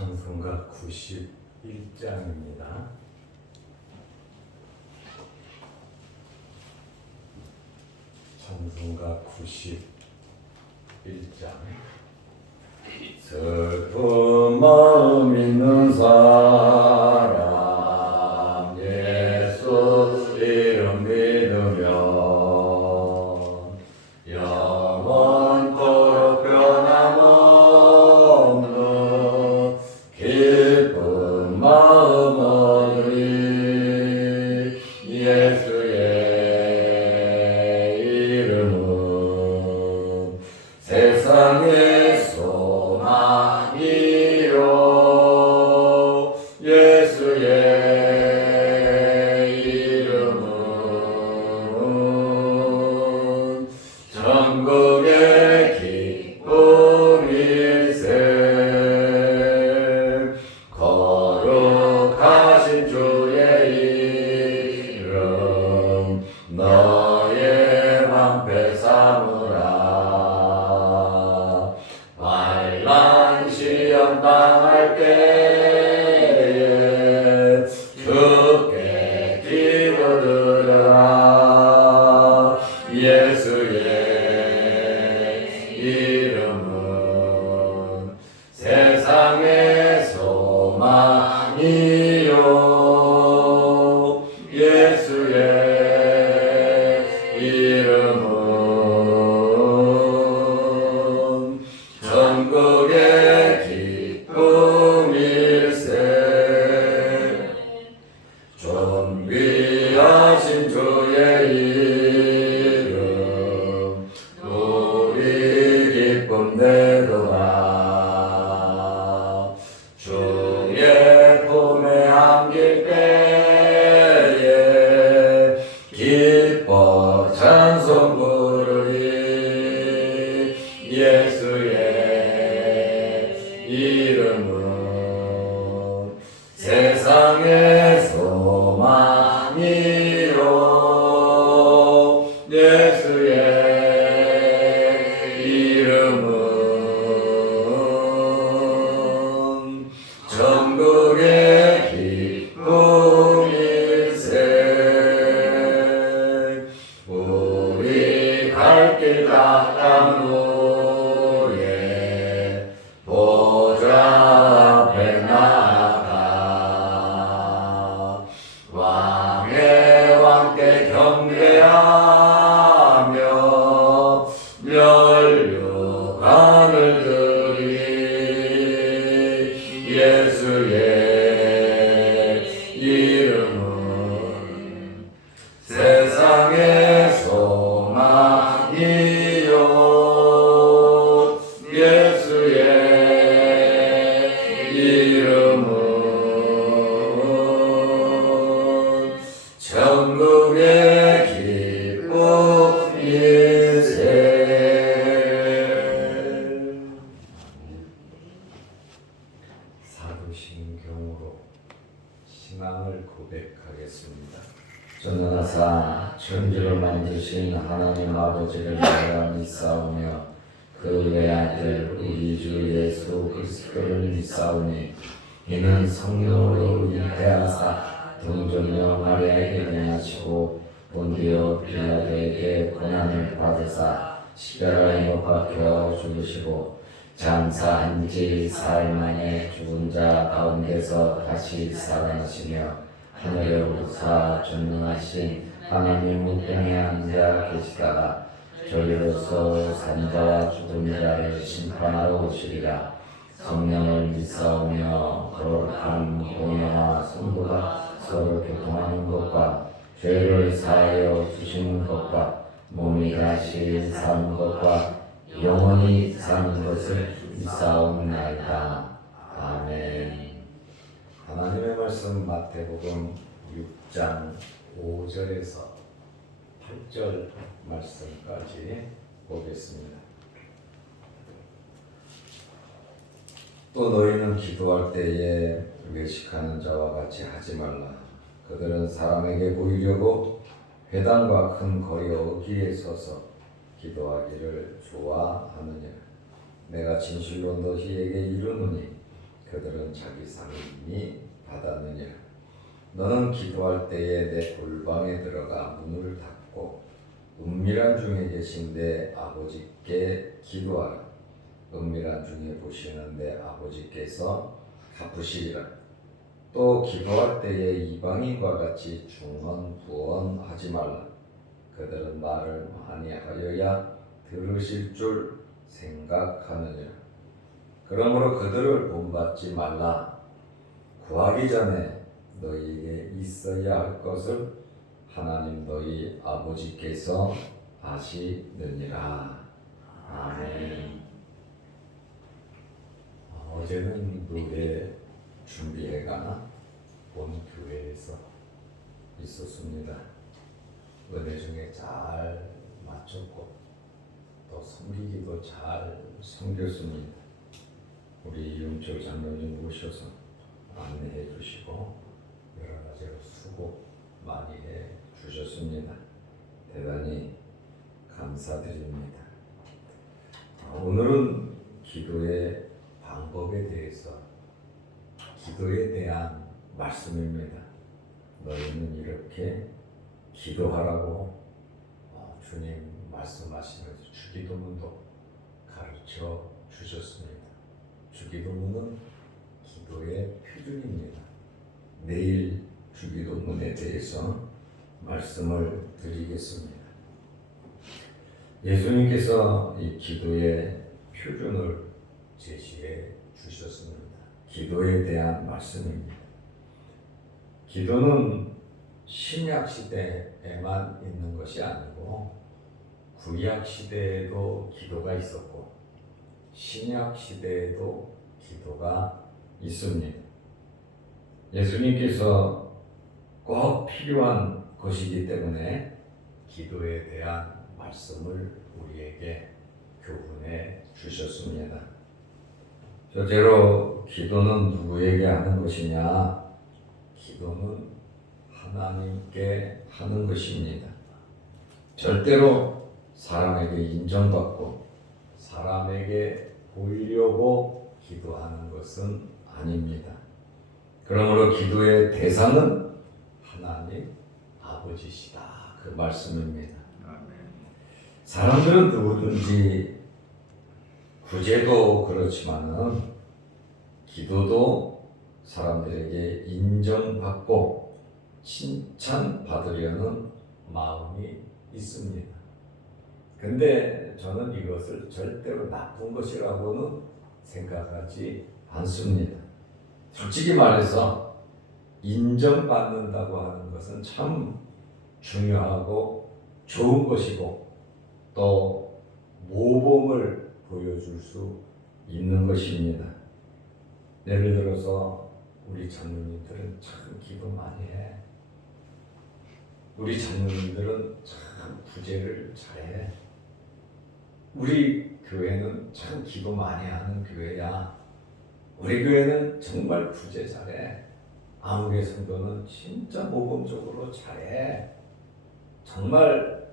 찬송가 91장입니다. 찬송가 91장. 슬픈 마음 있는 사람 예수 이름 믿으면 영원토록 변함없는 기쁜 마음 얻으리. 예수의 이름은 세상의 소망이요. 예수의 이름은 전국의 기쁨일세. 거룩하신 주의 이름 너의 방패 삼으라. 환난 시험 당할 때에 주께 기도드려라. 예수의 이름은 세상의 소망이요. 예수의 이름은 전국의 기쁨일세. 존귀하신 주의 이름 우리 기쁨 내도다. 주의 품에 안길 때에 기뻐 찬송 부르리. 예수의 이름은 세상의 소망이요. 예수의 이름은 전국의 기쁨일세. 우리 갈 길 가까운 후에 보좌 앞에 나아가 왕의 왕께 경배하며 면류관을 드리. 예수의 이름은 세상의 소망이요. 예수의 이름은 전국의 기쁨일세. 사도신경으로 신앙을 고백하겠습니다. 전능하사 천지를 만드신 하나님 아버지를 내가 믿사오며 그 외아들 우리 주 예수 그리스도를 믿사오니 이는 성령으로 잉태하사 동정녀 마리아에게 행하시고 본디오 빌라도에게 고난을 받으사 십자가에 못 박혀 죽으시고 장사한 지 사흘 만에 죽은 자 가운데서 다시 살아나시며 하늘에 오르사 전능하신 하나님 우편에 앉아 계시다가 저리로서 산자와 죽은 자를 심판하러 오시리라. 성령을 믿사오며 거룩한 공예와 성도가 서로 교통하는 것과 죄를 사하여 주시는 것과 몸이 다시 사는 것과 영원히 사는 것을 믿사옵나이다. 아멘. 하나님의 말씀 마태복음 6장 5절에서 8절 말씀까지 보겠습니다. 또 너희는 기도할 때에 외식하는 자와 같이 하지 말라. 그들은 사람에게 보이려고 회당과 큰 거리 어귀에 서서 기도하기를 좋아하느니라. 내가 진실로 너희에게 이르노니 그들은 자기 상을 이미 받았느니라. 너는 기도할 때에 내 골방에 들어가 문을 닫고 은밀한 중에 계신 내 아버지께 기도하라. 은밀한 중에 보시는 내 아버지께서 갚으시리라. 또 기도할 때에 이방인과 같이 중언부언하지 말라. 그들은 말을 많이 하여야 들으실 줄 생각하느니라. 그러므로 그들을 본받지 말라. 구하기 전에 너희에게 있어야 할 것을 하나님 너희 아버지께서 아시느니라. 아멘. 어제는 노래 준비회가 본 교회에서 있었습니다. 은혜 중에 잘 마쳤고 또 섬기기도 잘 섬겼습니다. 우리 이용철 장로님 모셔서 안내해 주시고 여러 가지로 수고 많이 해 주셨습니다. 대단히 감사드립니다. 오늘은 기도의 방법에 대해서 기도에 대한 말씀입니다. 너희는 이렇게 기도하라고 주님 말씀하시면서 주기도문도 가르쳐 주셨습니다. 주기도문은 기도의 표준입니다. 내일 주기도문에 대해서 말씀을 드리겠습니다. 예수님께서 이 기도의 표준을 제시해 주셨습니다. 기도에 대한 말씀입니다. 기도는 신약 시대에만 있는 것이 아니고 구약 시대에도 기도가 있었고 신약 시대에도 기도가 있습니다. 예수님께서 꼭 필요한 것이기 때문에 기도에 대한 말씀을 우리에게 교훈해 주셨습니다. 첫째로 기도는 누구에게 하는 것이냐? 기도는 하나님께 하는 것입니다. 절대로 사람에게 인정받고 사람에게 보이려고 기도하는 것은 아닙니다. 그러므로 기도의 대상은 하나님 아버지시다. 그 말씀입니다. 사람들은 누구든지 구제도 그렇지만은 기도도 사람들에게 인정받고 칭찬받으려는 마음이 있습니다. 근데 저는 이것을 절대로 나쁜 것이라고는 생각하지 않습니다. 솔직히 말해서 인정받는다고 하는 것은 참 중요하고 좋은 것이고 또 모범을 보여줄 수 있는 것입니다. 예를 들어서 우리 장로님들은 참 기도 많이 해. 우리 장로님들은 참 구제를 잘해. 우리 교회는 참 기도 많이 하는 교회야. 우리 교회는 정말 구제 잘해. 아무개 성도는 진짜 모범적으로 잘해. 정말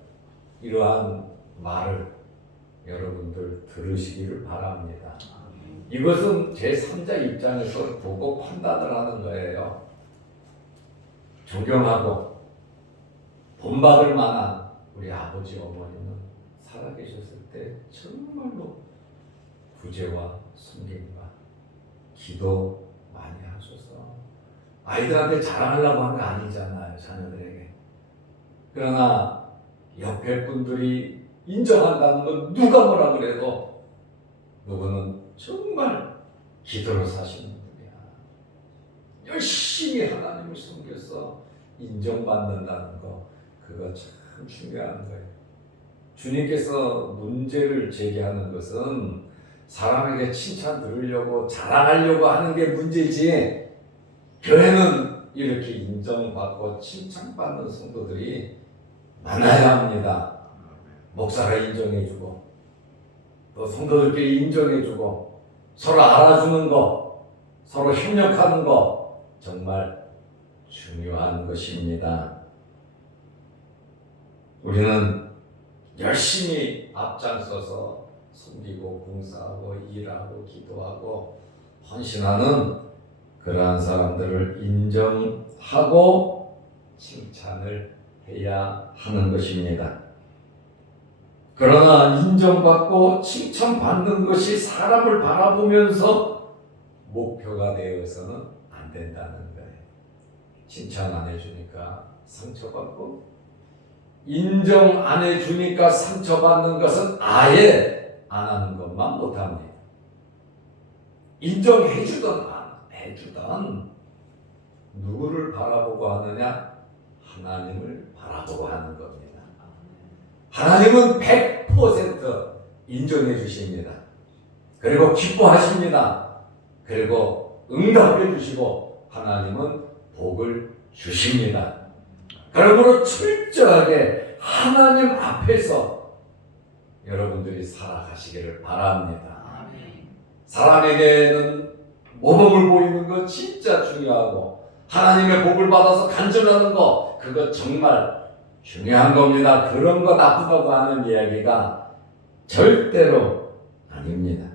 이러한 말을 여러분들 들으시기를 바랍니다. 이것은 제3자 입장에서 보고 판단을 하는 거예요. 존경하고 본받을 만한 우리 아버지 어머니는 살아계셨을 때 정말로 구제와 섬김과 기도 많이 하셔서 아이들한테 자랑하려고 한 게 아니잖아요. 자녀들에게. 그러나 옆에 분들이 인정한다는 건 누가 뭐라 그래도 누구는 정말 기도로 사시는 분이야. 열심히 하나님을 섬겨서 인정받는다는 거, 그거 참 중요한 거예요. 주님께서 문제를 제기하는 것은 사람에게 칭찬 들으려고 자랑하려고 하는 게 문제지, 교회는 이렇게 인정받고 칭찬받는 성도들이 많아야 합니다. 목사가 인정해주고 또 성도들끼리 인정해주고 서로 알아주는 거, 서로 협력하는 거 정말 중요한 것입니다. 우리는 열심히 앞장서서 섬기고 봉사하고 일하고 기도하고 헌신하는 그러한 사람들을 인정하고 칭찬을 해야 하는 것입니다. 그러나 인정받고 칭찬받는 것이 사람을 바라보면서 목표가 되어서는 안 된다는 거예요. 칭찬 안 해주니까 상처받고, 인정 안 해주니까 상처받는 것은 아예 안 하는 것만 못합니다. 인정해주던 안 해주던 누구를 바라보고 하느냐? 하나님을 바라보고 하는 겁니다. 하나님은 100% 인정해 주십니다. 그리고 기뻐하십니다. 그리고 응답해 주시고 하나님은 복을 주십니다. 그러므로 철저하게 하나님 앞에서 여러분들이 살아가시기를 바랍니다. 사람에게는 모범을 보이는 거 진짜 중요하고, 하나님의 복을 받아서 간증하는 거, 그거 정말 중요한 겁니다. 그런 거 나쁘다고 하는 이야기가 절대로 아닙니다.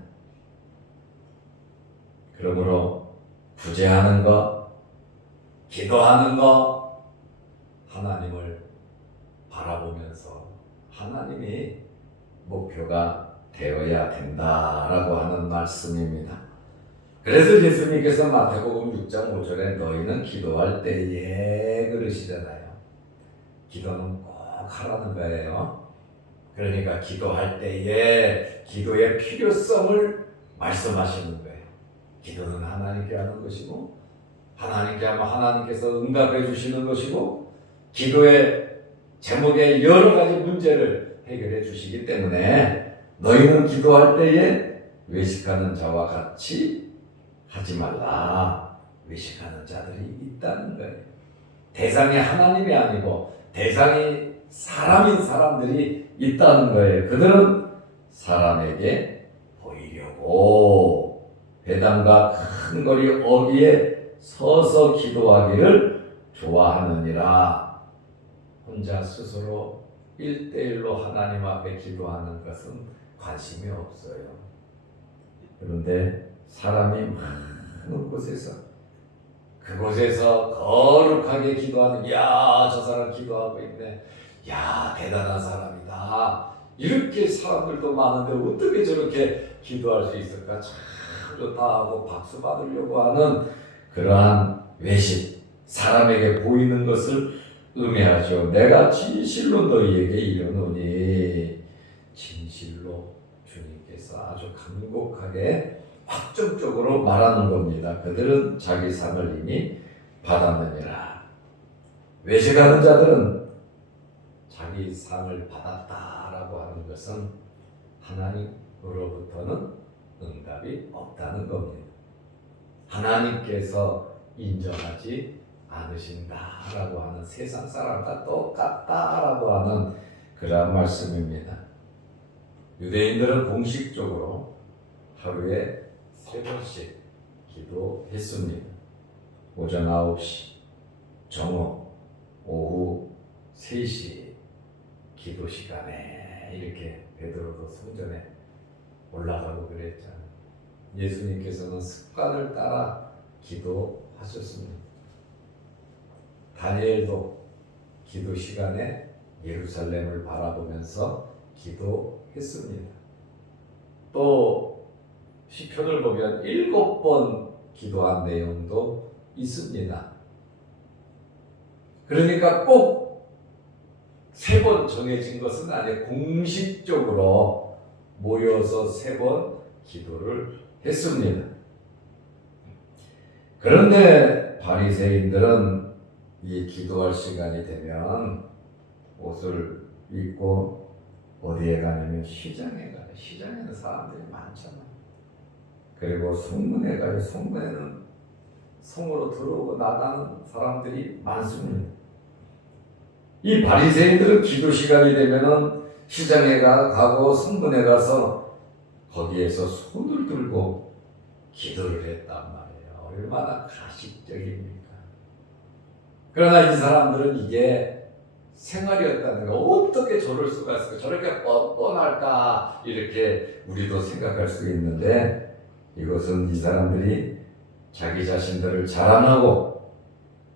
그러므로 구제하는 거, 기도하는 거, 하나님을 바라보면서 하나님이 목표가 되어야 된다라고 하는 말씀입니다. 그래서 예수님께서 마태복음 6장 5절에 너희는 기도할 때에 그러시잖아요. 기도는 꼭 하라는 거예요. 그러니까 기도할 때에 기도의 필요성을 말씀하시는 거예요. 기도는 하나님께 하는 것이고, 하나님께 하면 하나님께서 응답해 주시는 것이고, 기도의 제목에 여러 가지 문제를 해결해 주시기 때문에 너희는 기도할 때에 외식하는 자와 같이 하지 말라. 외식하는 자들이 있다는 거예요. 대상이 하나님이 아니고 대상이 사람인 사람들이 있다는 거예요. 그들은 사람에게 보이려고 회당과 큰 거리 어귀에 서서 기도하기를 좋아하느니라. 혼자 스스로 1대1로 하나님 앞에 기도하는 것은 관심이 없어요. 그런데 사람이 많은 곳에서, 그곳에서 거룩하게 기도하는, 야, 저 사람 기도하고 있네, 야, 대단한 사람이다, 이렇게 사람들도 많은데 어떻게 저렇게 기도할 수 있을까, 참 좋다 하고 박수 받으려고 하는 그러한 외식, 사람에게 보이는 것을 의미하죠. 내가 진실로 너희에게 이르노니, 진실로 주님께서 아주 간곡하게 확정적으로 말하는 겁니다. 그들은 자기 상을 이미 받았느니라. 외식하는 자들은 자기 상을 받았다라고 하는 것은 하나님으로부터는 응답이 없다는 겁니다. 하나님께서 인정하지 않으신다라고 하는, 세상 사람과 똑같다라고 하는 그러한 말씀입니다. 유대인들은 공식적으로 하루에 3번씩 기도했습니다. 오전 9시, 정오, 오후 3시 기도 시간에 이렇게 베드로도 성전에 올라가고 그랬잖아요. 예수님께서는 습관을 따라 기도하셨습니다. 다니엘도 기도 시간에 예루살렘을 바라보면서 기도했습니다. 또 시편을 보면 7번 기도한 내용도 있습니다. 그러니까 꼭 3번 정해진 것은 아니에요. 공식적으로 모여서 3번 기도를 했습니다. 그런데 바리새인들은 이 기도할 시간이 되면 옷을 입고 어디에 가냐면 시장에 가요. 시장에는 사람들이 많잖아요. 그리고 성문에 가요. 성문에는 성으로 들어오고 나가는 사람들이 많습니다. 이 바리새인들은 기도 시간이 되면은 시장에 가고 성문에 가서 거기에서 손을 들고 기도를 했단 말이에요. 얼마나 가식적입니까? 그러나 이 사람들은 이게 생활이었다는 거, 어떻게 저럴 수가 있을까? 저렇게 뻔뻔할까? 이렇게 우리도 생각할 수 있는데, 이것은 이 사람들이 자기 자신들을 자랑하고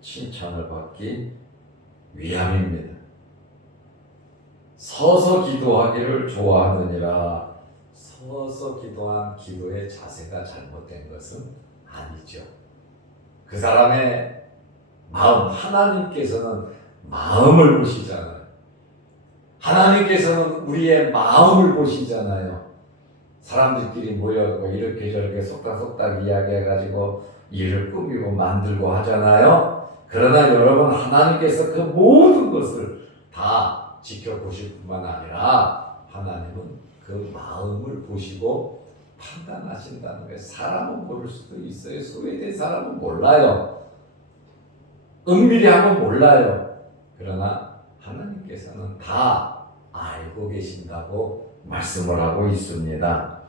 칭찬을 받기 위함입니다. 서서 기도하기를 좋아하느니라. 서서 기도한 기도의 자세가 잘못된 것은 아니죠. 그 사람의 마음, 하나님께서는 마음을 보시잖아요. 하나님께서는 우리의 마음을 보시잖아요. 사람들끼리 모여서 이렇게 저렇게 속닥속닥 이야기해가지고 일을 꾸미고 만들고 하잖아요. 그러나 여러분, 하나님께서 그 모든 것을 다 지켜보실 뿐만 아니라 하나님은 그 마음을 보시고 판단하신다는 거예요. 사람은 모를 수도 있어요. 소외된 사람은 몰라요. 은밀히 하면 몰라요. 그러나 하나님께서는 다 알고 계신다고 말씀을 하고 있습니다.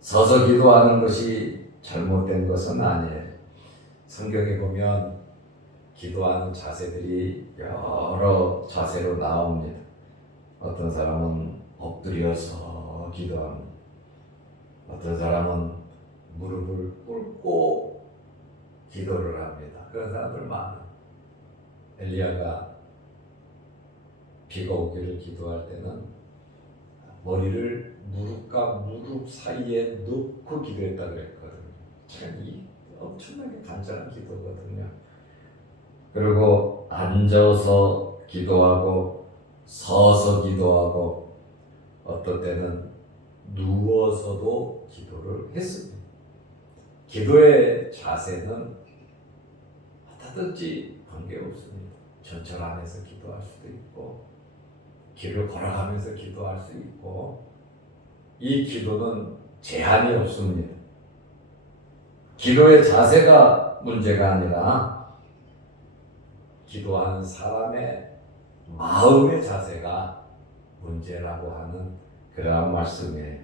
서서 기도하는 것이 잘못된 것은 아니에요. 성경에 보면 기도하는 자세들이 여러 자세로 나옵니다. 어떤 사람은 엎드려서 기도합니다. 어떤 사람은 무릎을 꿇고 기도를 합니다. 그런 사람들 많아요. 엘리야가 비가 오기를 기도할 때는 머리를 무릎과 무릎 사이에 넣고 기도했다고 그랬거든요. 참 이 엄청나게 간절한 기도거든요. 그리고 앉아서 기도하고 서서 기도하고 어떤 때는 누워서도 기도를 했습니다. 기도의 자세는 어디든지 관계없습니다. 전철 안에서 기도할 수도 있고 길을 걸어가면서 기도할 수 있고 이 기도는 제한이 없습니다. 기도의 자세가 문제가 아니라 기도하는 사람의 마음의 자세가 문제라고 하는 그러한 말씀이에요.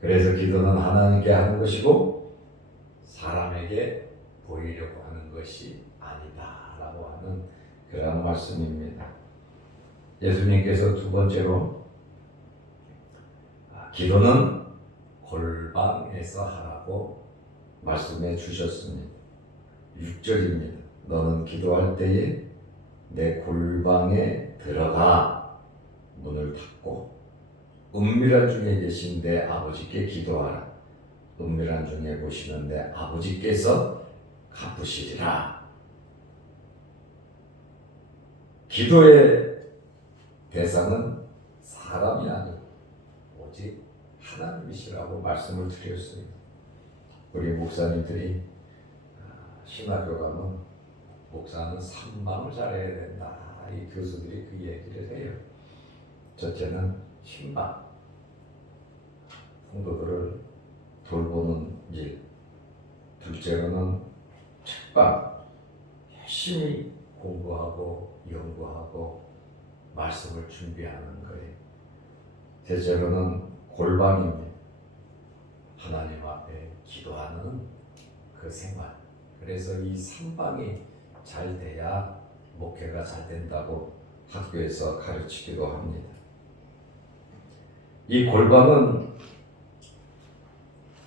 그래서 기도는 하나님께 하는 것이고 사람에게 보이려고 하는 것이 아니다라고 하는 그러한 말씀입니다. 예수님께서 두 번째로 기도는 골방에서 하라고 말씀해 주셨습니다. 6절입니다. 너는 기도할 때에 내 골방에 들어가 문을 닫고 은밀한 중에 계신 내 아버지께 기도하라. 은밀한 중에 보시는 내 아버지께서 갚으시리라. 기도의 대상은 사람이 아니고 오직 하나님이시라고 말씀을 드렸습니다. 우리 목사님들이 신학교 가면 목사는 산방을 잘해야 된다. 이 교수들이 그 얘기를 해요. 첫째는 신방, 성도들을 돌보는 일. 둘째로는 책방, 열심히 공부하고 연구하고 말씀을 준비하는 거예요. 셋째로는 골방입니다. 하나님 앞에 기도하는 그 생활. 그래서 이 3방이 잘 돼야 목회가 잘 된다고 학교에서 가르치기도 합니다. 이 골방은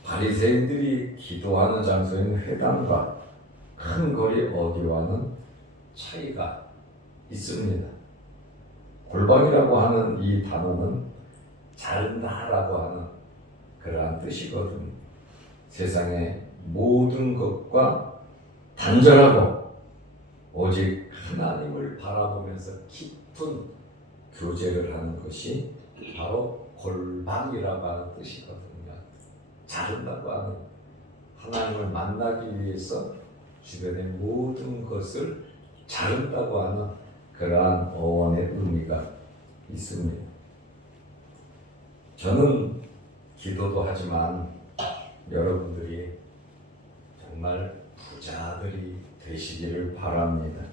바리새인들이 기도하는 장소인 회당과 큰 거리 어디와는 차이가 있습니다. 골방이라고 하는 이 단어는 자른다라고 하는 그러한 뜻이거든요. 세상의 모든 것과 단절하고 오직 하나님을 바라보면서 깊은 교제를 하는 것이 바로 골방이라고 하는 뜻이거든요. 자른다고 하는, 하나님을 만나기 위해서 주변의 모든 것을 자른다고 하는 그러한 어원의 의미가 있습니다. 저는 기도도 하지만 여러분들이 정말 부자들이 되시기를 바랍니다.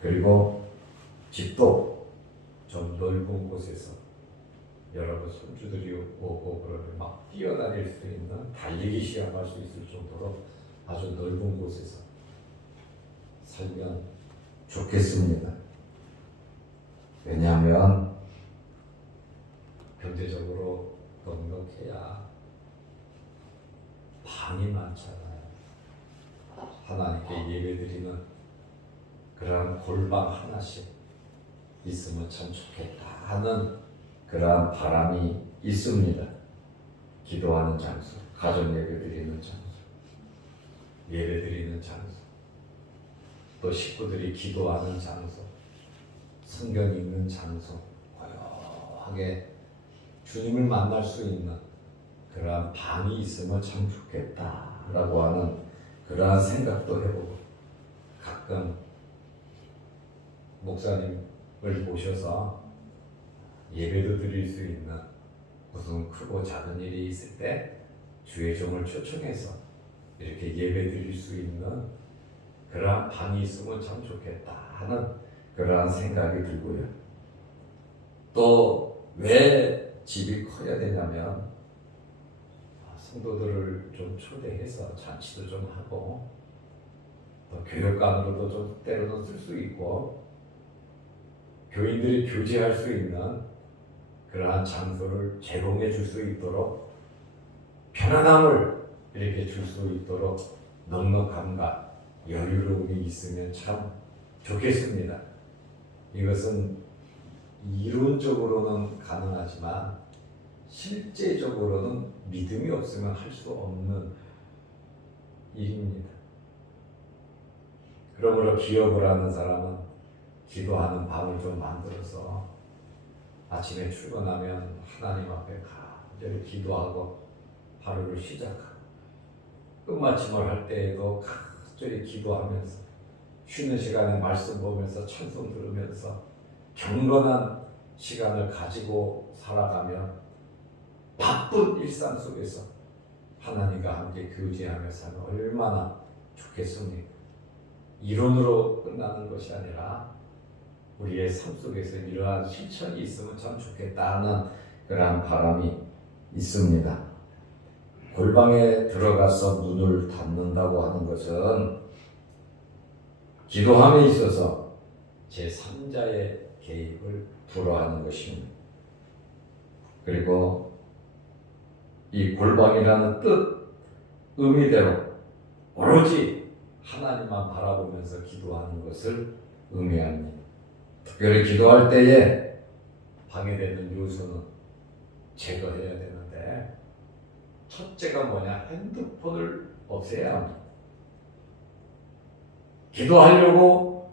그리고 집도 좀 넓은 곳에서 여러분 손주들이 오고 그러면 막 뛰어다닐 수 있는 달리기 시합할 수 있을 정도로 아주 넓은 곳에서 살면 좋겠습니다. 왜냐하면 경제적으로 넉넉해야 방이 많잖아요. 하나님께 예배드리는 그러한 골방 하나씩 있으면 참 좋겠다 하는 그러한 바람이 있습니다. 기도하는 장소, 가정 예배드리는 장소, 예배드리는 장소, 또 식구들이 기도하는 장소, 성경 읽는 장소, 고요하게 주님을 만날 수 있는 그러한 방이 있으면 참 좋겠다라고 하는 그러한 생각도 해보고, 가끔 목사님을 모셔서 예배도 드릴 수 있는 무슨 크고 작은 일이 있을 때 주의 종을 초청해서 이렇게 예배 드릴 수 있는 그러한 방이 있으면 참 좋겠다 하는 그러한 생각이 들고요. 또 왜 집이 커야 되냐면 성도들을 좀 초대해서 잔치도 좀 하고, 또 교육관으로도 좀 때로는 쓸 수 있고, 교인들이 교제할 수 있는 그러한 장소를 제공해 줄 수 있도록, 편안함을 이렇게 줄 수 있도록 넉넉함과 여유로움이 있으면 참 좋겠습니다. 이것은 이론적으로는 가능하지만 실제적으로는 믿음이 없으면 할 수 없는 일입니다. 그러므로 기업을 하는 사람은 기도하는 방을 좀 만들어서 아침에 출근하면 하나님 앞에 간절히 기도하고 하루를 시작하고, 끝마침을 할 때에도 간절히 기도하면서, 쉬는 시간에 말씀 보면서 찬송 들으면서 경건한 시간을 가지고 살아가면 바쁜 일상 속에서 하나님과 함께 교제하며 살면 얼마나 좋겠습니까? 이론으로 끝나는 것이 아니라 우리의 삶 속에서 이러한 실천이 있으면 참 좋겠다는 그러한 바람이 있습니다. 골방에 들어가서 문을 닫는다고 하는 것은 기도함에 있어서 제3자의 개입을 불허하는 것입니다. 그리고 이 골방이라는 뜻, 의미대로 오로지 하나님만 바라보면서 기도하는 것을 의미합니다. 특별히 기도할 때에 방해되는 요소는 제거해야 되는데, 첫째가 뭐냐? 핸드폰을 없애야 합니다. 기도하려고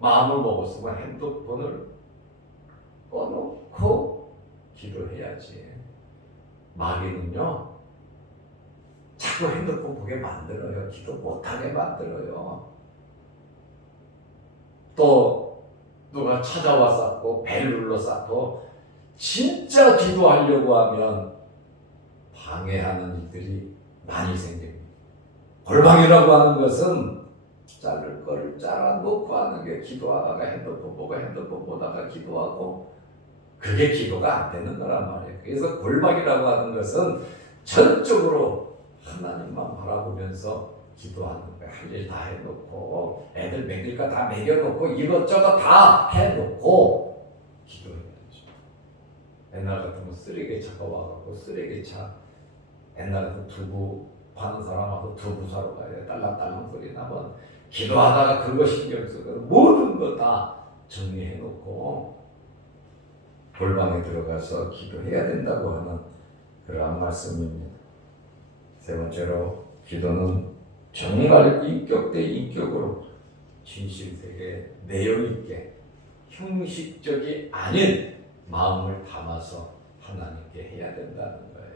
마음을 먹었으면 핸드폰을 꺼놓고 기도해야지. 마귀는요, 자꾸 핸드폰 보게 만들어요. 기도 못하게 만들어요. 또 누가 찾아와 쌓고 벨 눌러 쌓고, 진짜 기도하려고 하면 방해하는 일들이 많이 생깁니다. 골방이라고 하는 것은 자를 거를 잘라놓고 하는 게, 기도하다가 핸드폰 보고 핸드폰 보다가 기도하고, 그게 기도가 안 되는 거란 말이에요. 그래서 골방이라고 하는 것은 전적으로 하나님만 바라보면서 기도하는 거예요. 할 일 다 해놓고, 애들 먹일 거 다 먹여놓고, 이것저것 다 해놓고 기도해야죠. 옛날 같으면 쓰레기차가 와갖고, 쓰레기차, 옛날 같은 두부 파는 사람하고 두부 사러 가야 돼. 딸랑딸랑 소리 나면 기도하다가 그거 신경 쓰고 모든 거 다 정리해놓고 골방에 들어가서 기도해야 된다고 하는 그러한 말씀입니다. 세 번째로, 기도는 정말 인격 대 인격으로 진실되게 내용 있게 형식적이 아닌 마음을 담아서 하나님께 해야 된다는 거예요.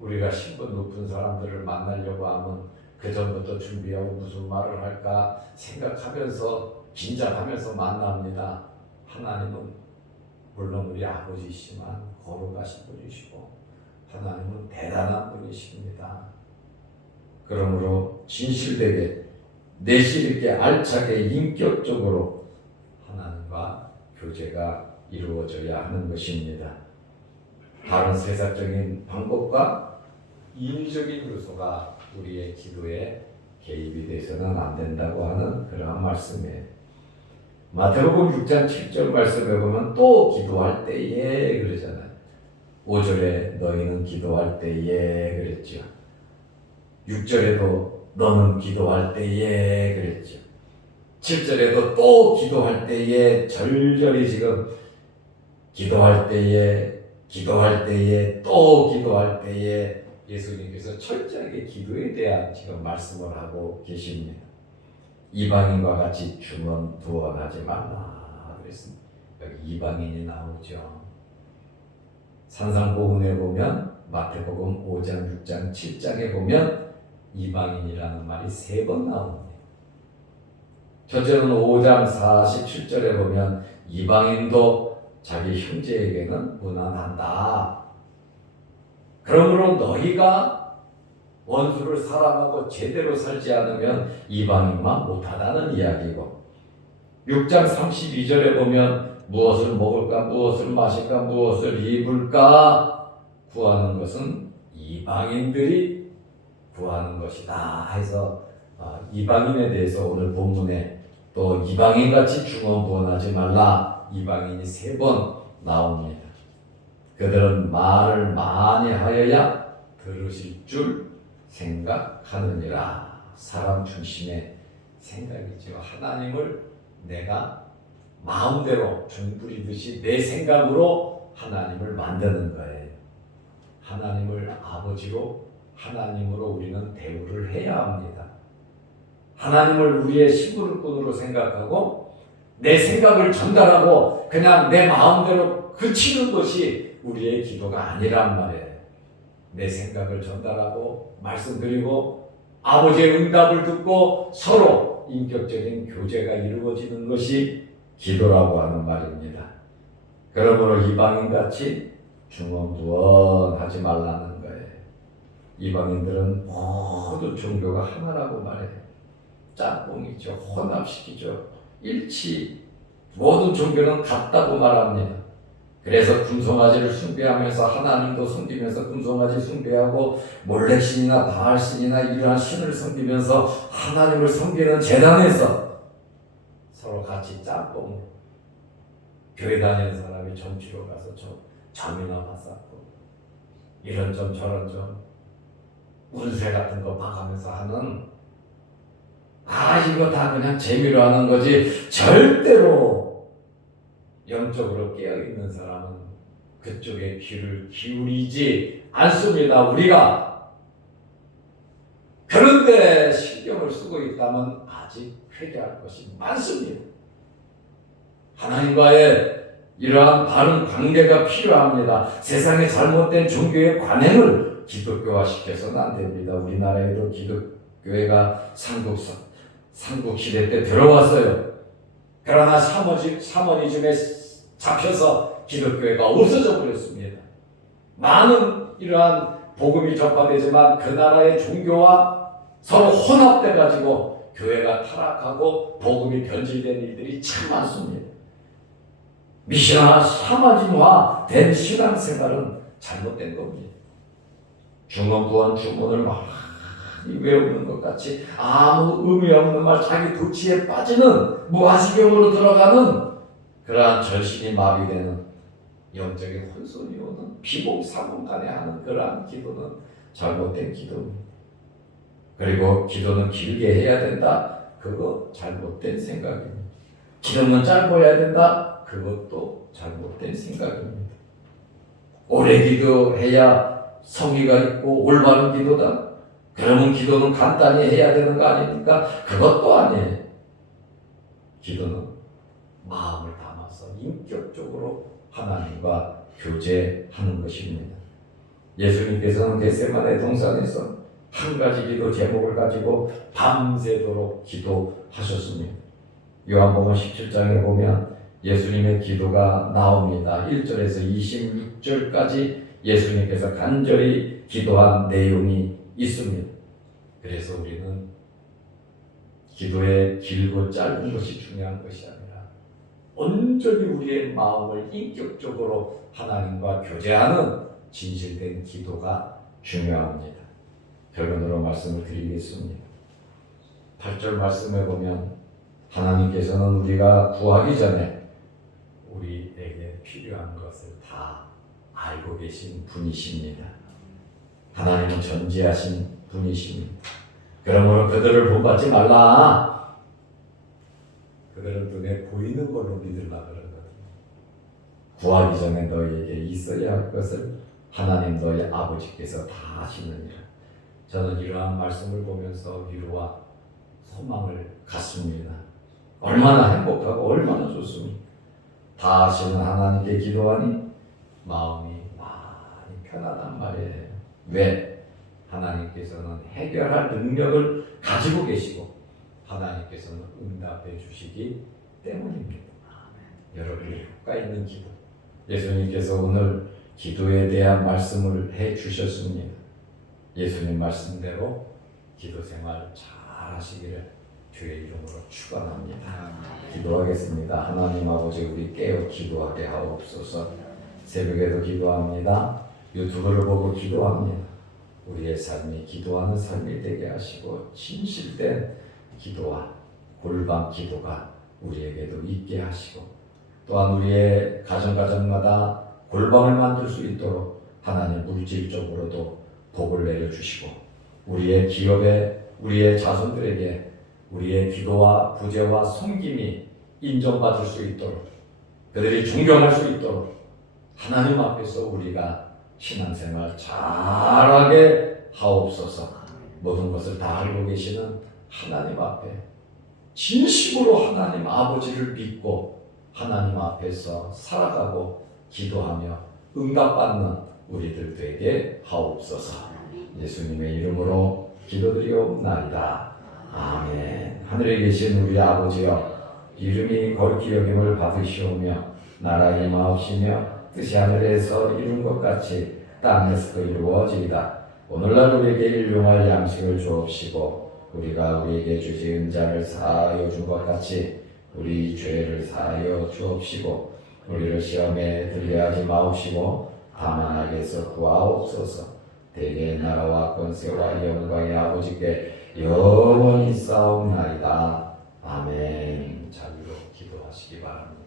우리가 신분 높은 사람들을 만나려고 하면 그 전부터 준비하고 무슨 말을 할까 생각하면서 긴장하면서 만납니다. 하나님은 물론 우리 아버지시지만 거룩하신 분이시고 하나님은 대단한 분이십니다. 그러므로 진실되게 내실 있게 알차게 인격적으로 하나님과 교제가 이루어져야 하는 것입니다. 다른 세상적인 방법과 인위적인 요소가 우리의 기도에 개입이 돼서는 안 된다고 하는 그러한 말씀이에요. 마태복음 6장 7절 말씀에 보면 또 기도할 때에 그러잖아요. 5절에 너희는 기도할 때에 그랬죠. 6절에도 너는 기도할 때에 그랬죠. 7절에도 또 기도할 때에 절절히 지금 기도할 때에 또 기도할 때에 예수님께서 철저하게 기도에 대한 지금 말씀을 하고 계십니다. 이방인과 같이 주문두원하지 말라 그랬습니다. 여기 이방인이 나오죠. 산상보훈에 보면 마태복음 5장, 6장, 7장에 보면 이방인이라는 말이 3번 나옵니다. 첫째는 5장 47절에 보면 이방인도 자기 형제에게는 무난한다. 그러므로 너희가 원수를 사랑하고 제대로 살지 않으면 이방인만 못하다는 이야기고, 6장 32절에 보면 무엇을 먹을까, 무엇을 마실까, 무엇을 입을까 구하는 것은 이방인들이 구하는 것이다 해서 이방인에 대해서 오늘 본문에 또 이방인같이 중언부언하지 말라, 이방인이 3번 나옵니다. 그들은 말을 많이 하여야 들으실 줄 생각하느니라. 사람 중심의 생각이죠. 하나님을 내가 마음대로 둥부리듯이 내 생각으로 하나님을 만드는 거예요. 하나님을 아버지로, 하나님으로 우리는 대우를 해야 합니다. 하나님을 우리의 시무룩꾼으로 생각하고 내 생각을 전달하고 그냥 내 마음대로 그치는 것이 우리의 기도가 아니란 말이에요. 내 생각을 전달하고 말씀드리고 아버지의 응답을 듣고 서로 인격적인 교제가 이루어지는 것이 기도라고 하는 말입니다. 그러므로 이방인같이 중언부언하지 말라는 거예요. 이방인들은 모든 종교가 하나라고 말해요. 짬뽕이죠. 혼합시키죠. 일치. 모든 종교는 같다고 말합니다. 그래서 금송아지를 숭배하면서 하나님도 섬기면서 금송아지 숭배하고 몰렉신이나 바알신이나 이러한 신을 섬기면서 하나님을 섬기는 재단에서 서로 같이 짬뽕, 교회 다니는 사람이 정치로 가서 점이나 받았고 이런 점 저런 점 운세 같은 거 봐가면서 하는, 이거 다 그냥 재미로 하는 거지 절대로 영적으로 깨어있는 사람은 그쪽에 귀를 기울이지 않습니다. 우리가 그런데 신경을 쓰고 있다면 아직 회개할 것이 많습니다. 하나님과의 이러한 바른 관계가 필요합니다. 세상의 잘못된 종교의 관행을 기독교화시켜서는 안 됩니다. 우리나라에도 기독교회가 삼국 시대 때 들어왔어요. 그러나 샤머니즘에 잡혀서 기독교회가 없어져 버렸습니다. 많은 이러한 복음이 전파되지만 그 나라의 종교와 서로 혼합돼 가지고 교회가 타락하고 복음이 변질된 일들이 참 많습니다. 미신화, 샤머니즘화 된 신앙생활은 잘못된 겁니다. 중언부언 주문을 많이 외우는 것 같이 아무 의미 없는 말, 자기 도취에 빠지는 무아지경으로 들어가는 그러한 절신이 마비되는 영적인 혼선이 오는 비몽사몽간에 하는 그러한 기도는 잘못된 기도입니다. 그리고 기도는 길게 해야 된다. 그거 잘못된 생각입니다. 기도는 짧아야 된다. 그것도 잘못된 생각입니다. 오래 기도해야 성의가 있고 올바른 기도다. 그러면 기도는 간단히 해야 되는 거 아닙니까? 그것도 아니에요. 기도는 마음을 담아서 인격적으로 하나님과 교제하는 것입니다. 예수님께서는 겟세마네 동산에서 한 가지 기도 제목을 가지고 밤새도록 기도하셨습니다. 요한복음 17장에 보면 예수님의 기도가 나옵니다. 1절에서 26절까지 예수님께서 간절히 기도한 내용이 있습니다. 그래서 우리는 기도의 길고 짧은 것이 중요한 것이 아니라 온전히 우리의 마음을 인격적으로 하나님과 교제하는 진실된 기도가 중요합니다. 결론으로 말씀을 드리겠습니다. 8절 말씀에 보면 하나님께서는 우리가 구하기 전에 우리에게 필요한 것을 다 알고 계신 분이십니다. 하나님은 전지하신 분이십니다. 그러므로 그들을 본받지 말라. 그들은 눈에 보이는 걸로 믿으려 그러거든요. 구하기 전에 너희에게 있어야 할 것을 하나님 너희 아버지께서 다 하시느니라. 저는 이러한 말씀을 보면서 위로와 소망을 갖습니다. 얼마나 행복하고 얼마나 좋습니까? 다 하시는 하나님께 기도하니 마음이 많이 편안한 말이에요. 왜? 하나님께서는 해결할 능력을 가지고 계시고 하나님께서는 응답해 주시기 때문입니다. 여러분의 효과 있는 기도, 예수님께서 오늘 기도에 대한 말씀을 해 주셨습니다. 예수님 말씀대로 기도 생활 잘 하시기를 주의 이름으로 축원합니다. 기도하겠습니다. 하나님 아버지, 우리 깨어 기도하게 하옵소서. 새벽에도 기도합니다. 유튜브를 보고 기도합니다. 우리의 삶이 기도하는 삶이 되게 하시고 진실된 기도와 골방 기도가 우리에게도 있게 하시고 또한 우리의 가정마다 골방을 만들 수 있도록 하나님 물질적으로도 복을 내려주시고 우리의 기업에 우리의 자손들에게 우리의 기도와 부재와 섬김이 인정받을 수 있도록 그들이 존경할 수 있도록 하나님 앞에서 우리가 신앙생활 잘하게 하옵소서. 모든 것을 다 알고 계시는 하나님 앞에 진심으로 하나님 아버지를 믿고 하나님 앞에서 살아가고 기도하며 응답받는 우리들 되게 하옵소서. 예수님의 이름으로 기도드리옵나이다. 아멘. 하늘에 계신 우리 아버지여, 이름이 거룩히 여김을 받으시오며 나라의 마옵시며 뜻이 하늘에서 이룬 것 같이 땅에서도 이루어지이다. 오늘날 우리에게 일용할 양식을 주옵시고 우리가 우리에게 주지 자를 사하여 준 것 같이 우리 죄를 사하여 주옵시고 우리를 시험에 들게 하지 마옵시고 다만 악에서 구하옵소서. 대개의 나라와 권세와 영광의 아버지께 영원히 싸움나이다. 아멘. 자유로 기도하시기 바랍니다.